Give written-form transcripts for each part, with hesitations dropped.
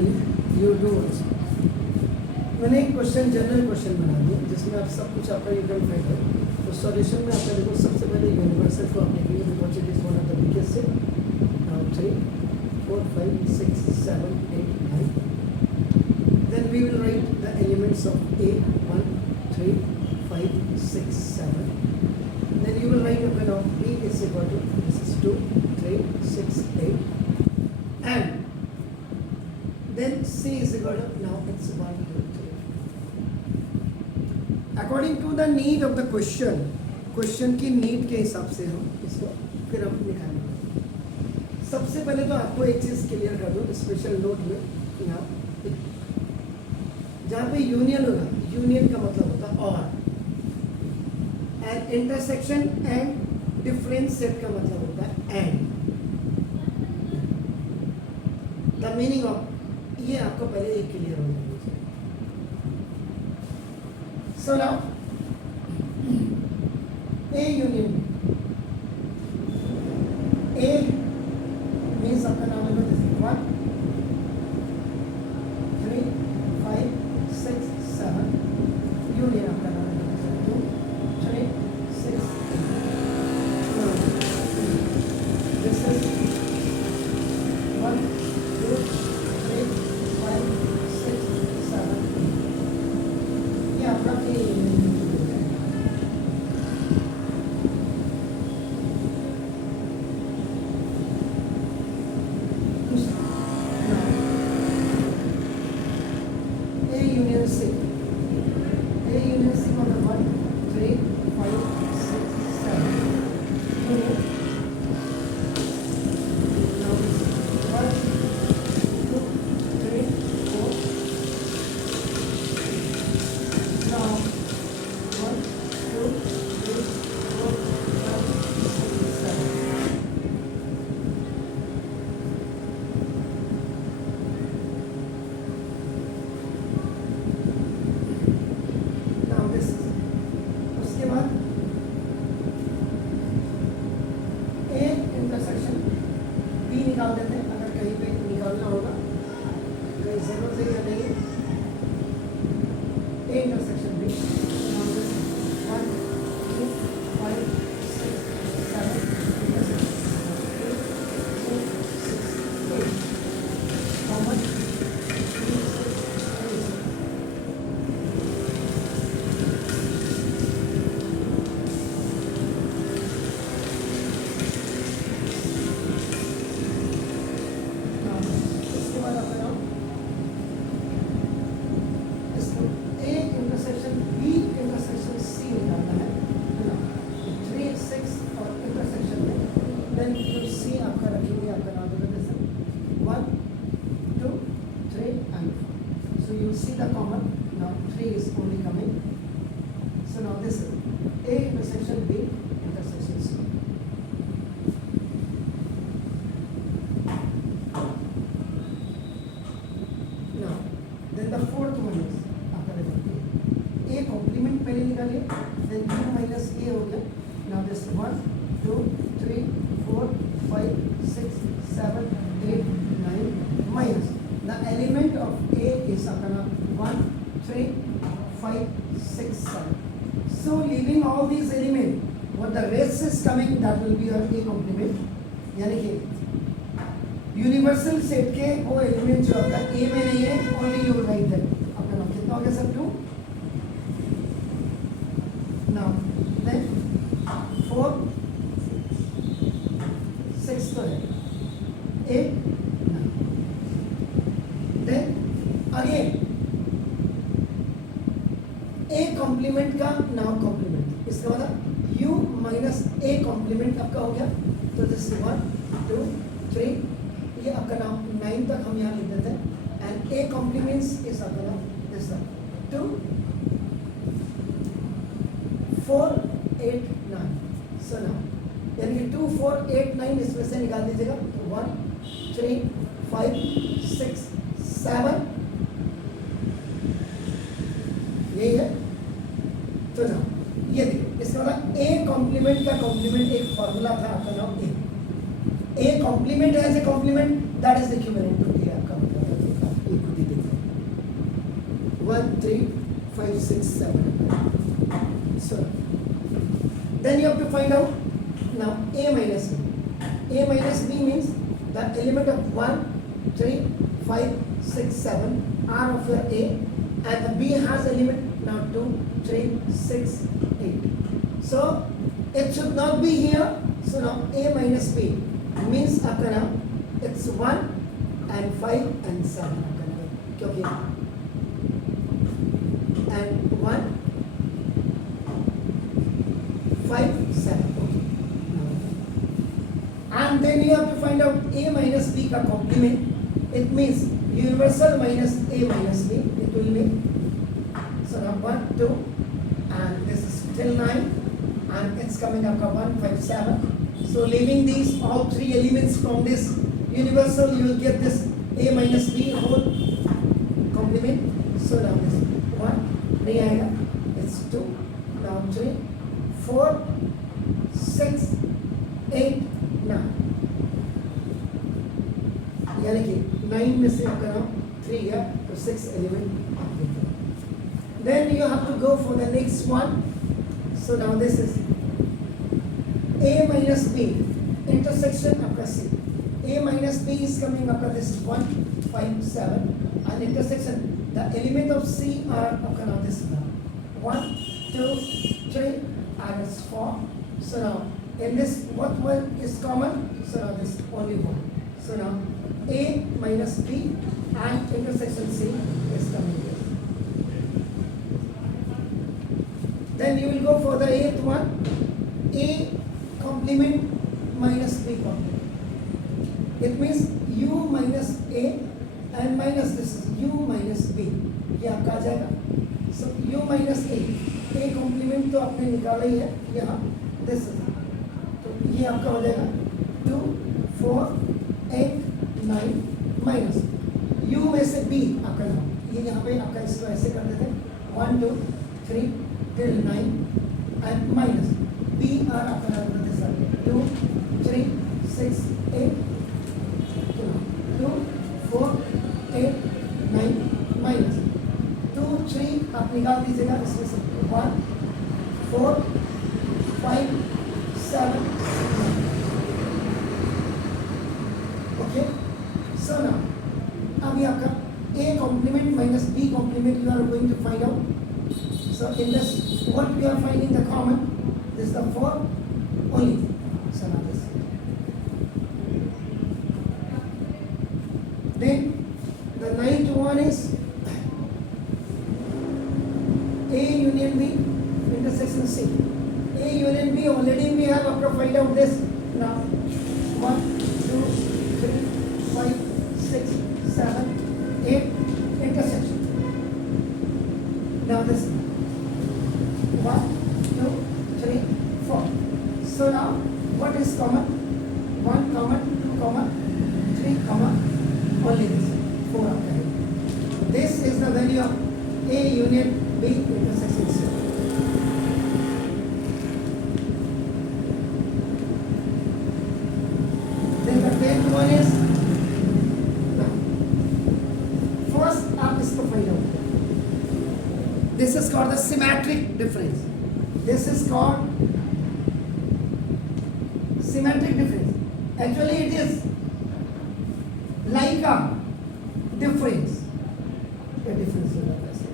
Similarly you do also. मैंने एक question general question बना दिया जिसमें आप सब कुछ आपका यूनिट फाइंड है। तो सॉल्यूशन में आपका देखो सबसे पहले यूनिवर्सल को आपने किया because it is one of the biggest से 3 4 5 6 7 8 9 then we will write the elements of A 1 3 5 6 7 then you will write okay now B is equal to this is 2 3 6 8 and then C is equal to now it's 1 2 3 according to the need of the question की need के हिसाब से हम इसको फिर हम निकालेंगे। सबसे पहले तो आपको एक चीज़ क्लियर कर दूँ स्पेशल नोट में यहाँ जहाँ पे यूनियन होगा, यूनियन का मतलब होता है और, and intersection and difference set का मतलब होता है एंड। द मीनिंग ऑफ ये आपको पहले एक क्लियर हो जाना चाहिए। So now A union A means आपका नाम है 1 3 5 6 7 यूनियन आपका नाम है 2 3 6 दिस इज 1 2 3 5 6 7 ये आपका ए निकाल देते हैं अगर कहीं पे निकालना होगा कहीं जरूरत है या नहीं। A intersection B 1 2 5 6 7 common see the common now 3 is only coming, so now this is A intersection B intersection C. Now then the fourth one is after A complement पहले निकालिए then B minus A हो गया। now this 1 2 3 4 5 6 7 8 9 minus the element of A is apna 1 3 5 6 7 so leaving all these elements what the rest is coming that will be your A complement यानी कि universal set के वो element जो आपका A में नहीं है ओनली यू राइट दैट आपका नाम कितना हो गया सब 2 now then 4 6 तो है 8 then again A कॉम्प्लीमेंट का नाउ कॉम्प्लीमेंट इसका मतलब U माइनस A कॉम्प्लीमेंट आपका हो गया तो दिस 1 2 3 ये आपका नाम 9 तक हम यहाँ लिख देते हैं एंड A कॉम्प्लीमेंट्स इज आपका नाम दिस 2 4 8 9 सो नाउ यानी कि 2 4 8 9 इसमें से निकाल दीजिएगा तो 1 3 5 6 7 यही है। तो जाओ ये देखो इसका मतलब A कॉम्प्लीमेंट का कॉम्प्लीमेंट एक फॉर्मूला था आपका नाम A complement as A complement that is equivalent to A आपका मतलब 1 3 5 6 7. So then you have to find out now a minus b. A minus b means the element of 1 3 5 6 7 are of your a, and the b has element now 2 3 6 8. So it should not be here. So now a minus b means आपका नाम it's 1 and 5 and 7 आपका नाम, क्योंकि and 1 5 7. Okay. And then you have to find out a minus b का complement. It means universal minus a minus b. It will be so now 1 2 and this is till 9 and it's coming up 1 5 7. So leaving these all three elements from this universal, you will get this a minus b whole complement. So now this 1 नहीं आएगा, it's 2 now 3 4 6 8 9. यानी कि 9 में से आपका नाम 3 है तो 6 एलिमेंट आप देखते हैं. Then you have to go for the next one. So now this is a minus b intersection आपका c. A minus b is coming आपका this is 1 5 7 and intersection the element of c are आपका नाम this 1 2 3 and it's 4. So now in this what one is common? So now this only one. So now a minus b and intersection c is coming here. Then you will go for the eighth one, a complement minus b complement. It means u minus a and minus this is u minus b. ये आपका आ जाएगा. So u minus a complement तो आपने निकाला ही है यहाँ. This is तो ये आपका हो जाएगा 2 4 8 9 माइनस u में से b आपका नाम. ये यहाँ पे आपका इसको ऐसे कर देते हैं 1 2 3 till 9 and minus b are आपका नाम करते सर 2 3 6 8 2 4 8 9 माइनस 2 3 आप निकाल दीजिएगा इसमें से 1 4 5 7 ओके. सो नाउ अभी आपका a complement minus b complement you are going to find out. So in this what we are finding the common, this is the 4 only. So now this. Then the ninth one is a union b intersection c. A union b already we have to find out this now 1 2 3 5 6 7 8 intersection. Now this 1 2 3 4. So now what is common? 1 common, 2 common, 3 common, only this 4 after it. This is the value of a union b intersection c. Then the 10th one is now first आप इसको find out. This is called the symmetric difference. This is called symmetric difference. Actually it is like a difference. क्या difference है ऐसे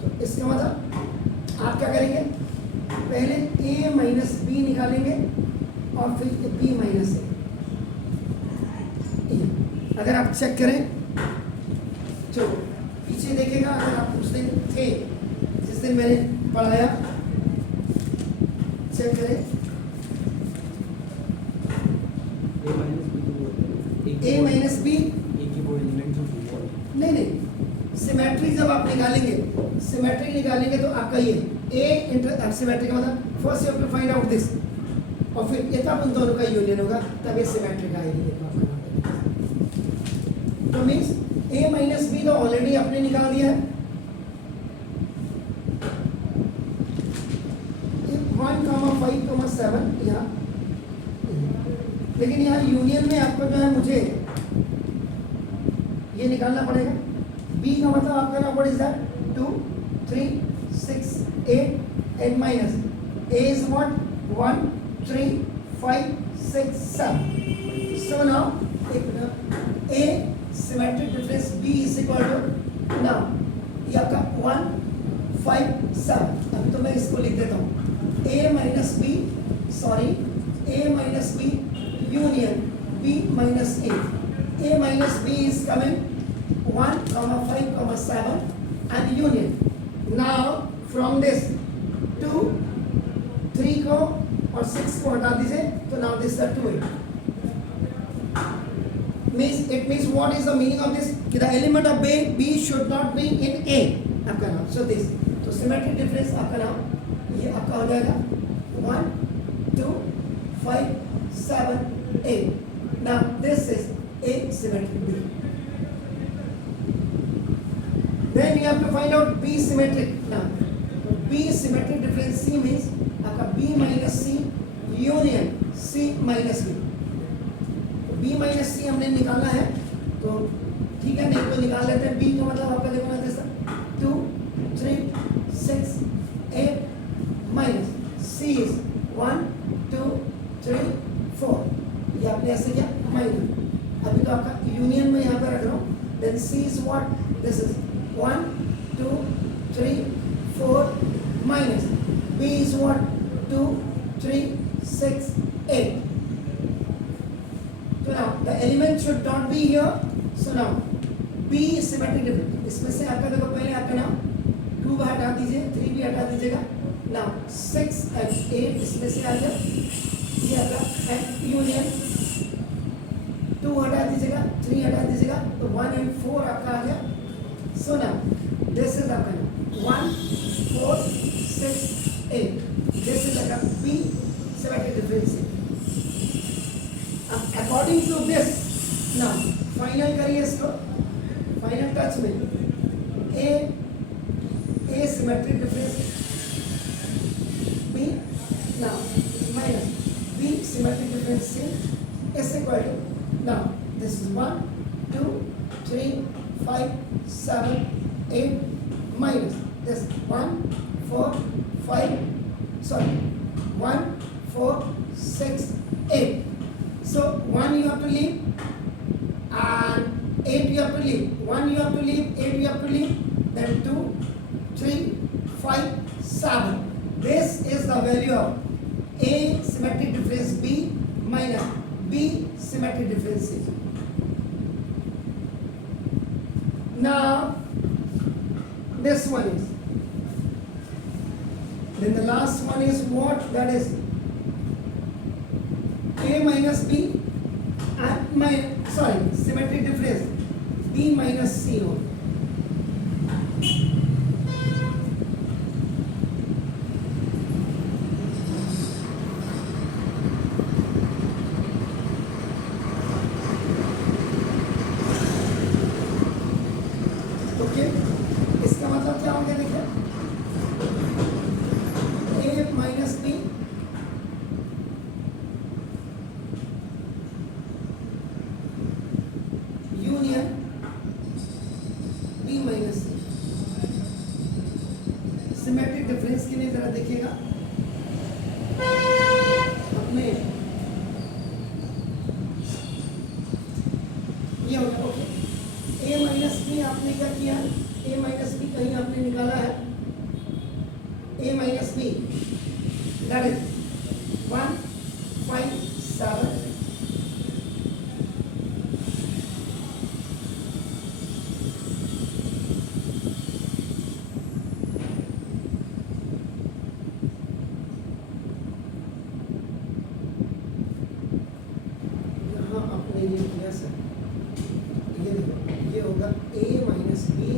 तो इसका मतलब आप क्या करेंगे? पहले a minus b निकालेंगे और फिर b minus a. अगर आप चेक करें तो पीछे देखेगा, अगर आप उस दिन थे जिस दिन मैंने पढ़ाया, चेक करें a minus b नहीं सिमेट्री जब आप निकालेंगे तो आपका ये a इंटर सिमेट्री का मतलब first you have to find out this और फिर ये तब उन दोनों का यूनियन होगा तब ये सिमेट्रिक आएगी. देखो आपका तो मीन्स a माइनस बी तो ऑलरेडी आपने निकाल दिया है. 1,5,7 यहाँ, लेकिन यहाँ यूनियन में आपको जो है मुझे ये निकालना पड़ेगा। b का मतलब आपका ना what is that 2 3 6 8 and minus a is what 1 3 5 6 7. So now a symmetric difference b is equal to now ये आपका 1 5 7. अभी तो मैं इसको लिख देता हूँ a minus b union b minus a. A minus b is coming 1 5 7 and union. Now from this 2 3 को और 6 को हटा दीजिए तो now this is the 2a. It means what is the meaning of this? कि the element of b should not be in a आपका नाम. So this तो symmetric difference आपका नाम ये आपका हो जाएगा 1 2 5 7 8. Now this is a symmetric b. Then you have to find out b symmetric. Now b symmetric difference c means आपका b minus c union c minus b. तो b minus c हमने निकालना है तो ठीक है, नहीं तो निकाल लेते हैं। b का मतलब आपका देखो ना जैसा 2 3 6 8 minus c is 1 2 3 4. ये आपने ऐसे किया माइनस। अभी तो आपका यूनियन में यहाँ पे रख रहा हूँ। Then c is what? This is 1 2 3 4 minus b is what? 2 3 6 8. So now the element should not be here. So now b is symmetric difference. इसमें से आपका देखो पहले आपका नाम 2 भी हटा दीजिए, 3 भी हटा दीजिएगा। Now 6 and 8 इसमें से आ गया, ये आपका and union 2 हटा दीजिएगा, 3 हटा दीजिएगा तो 1 and 4 आपका आ गया। So now this is आपका नाम 1 4 6 8. This is आपका b symmetric difference. According to this now final करिए इसको, फाइनल टच में a symmetric difference b now minus b symmetric difference c is equal to now this is 1 2 3 5 7 8 minus this 1 4 5 sorry 1 4 6 8. So 1 you have to leave and 8 you have to leave. 1 you have to leave, 8 you have to leave, then 2 3 5 7. This is the value of a symmetric difference b minus b symmetric difference c. Now this one is, then the last one is what? That is a minus b and symmetric difference b minus c only. Okay, इसका मतलब क्या होगा देखिए a minus b union b minus c. Symmetric difference के लिए जरा देखिएगा अपने ये हो गया। ओके, a माइनस बी आपने क्या किया? a माइनस बी कहीं आपने निकाला है, a minus B that is 1 5 7 ये किया सर, ये देखो ये होगा a minus B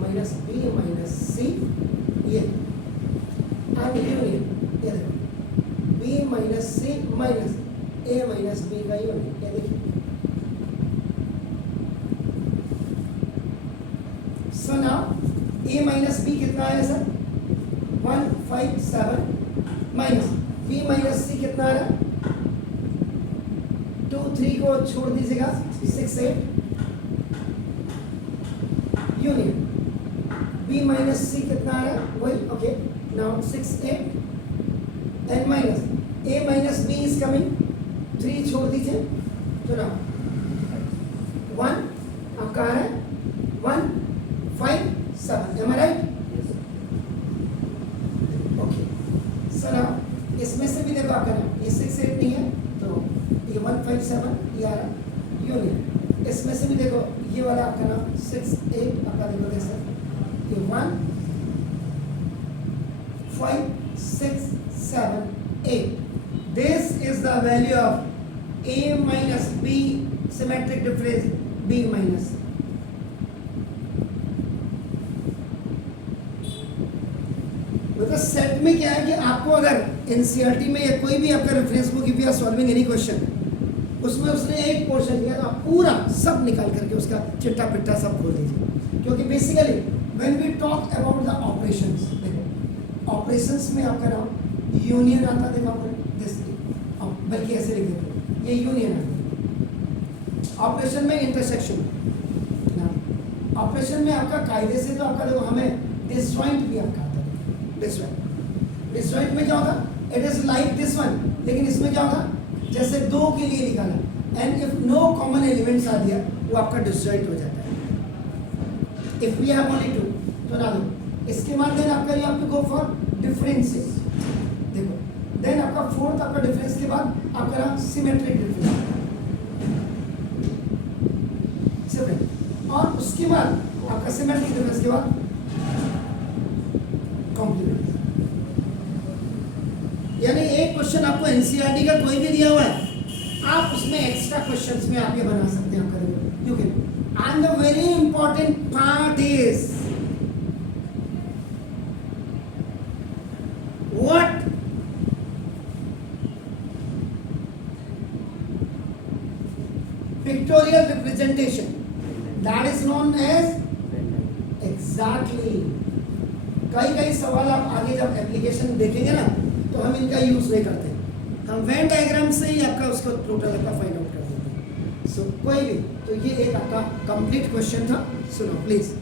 minus C, ये एंड यूनियन ये देखो b minus C minus a minus B का यूनियन, ये देखिए। So now a minus B कितना आया sir? 1 5 7 minus b minus C कितना आ रहा है? 2 3 को छोड़ दीजिएगा 6 8 यूनियन b माइनस c कितना आ रहा है वही okay now 6 8 n minus a minus b is coming 3 छोड़ दीजिए तो नाउ 1 आपका आ रहा है 1 5 7 am I right okay sir अब इसमें से भी देखो आपका नाम ये 6 8 नहीं है तो ये 1 5 7 ये आ रहा है यूनियन इसमें से भी देखो ये वाला आपका नाम 6 8 आपका देखो देख सकते ये 1 5 6 7 8 this is the value of a minus b symmetric difference b minus मतलब सेट में क्या है कि आपको अगर एनसीईआरटी में या कोई भी आपका reference book if you are solving any question उसमें उसने एक पोर्शन दिया तो आप पूरा सब निकाल करके उसका चिट्टा पिट्टा सब खोल दीजिए क्योंकि basically when we talk about the operations देखो ऑपरेशंस में आपका नाम यूनियन आता देखो आपको दिस बल्कि ऐसे लिख देते ये यूनियन आता ऑपरेशन में इंटरसेक्शन ऑपरेशन में आपका कायदे से तो आपका देखो हमें डिसजॉइंट भी आपका आता है डिसजॉइंट में क्या होगा it is like this one लेकिन इसमें क्या होगा जैसे दो के लिए निकाला and if no common elements आ दिया वो आपका डिसजॉइंट हो जाता है if we have only two तो ना दो इसके बाद देन आपका ये आपको गो फॉर डिफरेंसेस देखो देन आपका फोर्थ आपका डिफरेंस के बाद आपका नाम सिमेट्रिक डिफरेंस और उसके बाद आपका सिमेट्रिक डिफरेंस के बाद कॉम्प्लीमेंट यानी एक क्वेश्चन आपको एनसीईआरटी का कोई भी दिया हुआ है आप उसमें एक्स्ट्रा क्वेश्चंस में आप ये बना सकते हैं आपका you can and the very important part is what pictorial representation that is known as exactly कई सवाल आप आगे जब एप्लीकेशन देखेंगे ना तो हम इनका यूज नहीं करते हम वेन डायग्राम से ही आपका उसको टोटल आपका फाइंड आउट कर देते हैं सो कोई भी तो ये एक आपका कंप्लीट क्वेश्चन था सुनो प्लीज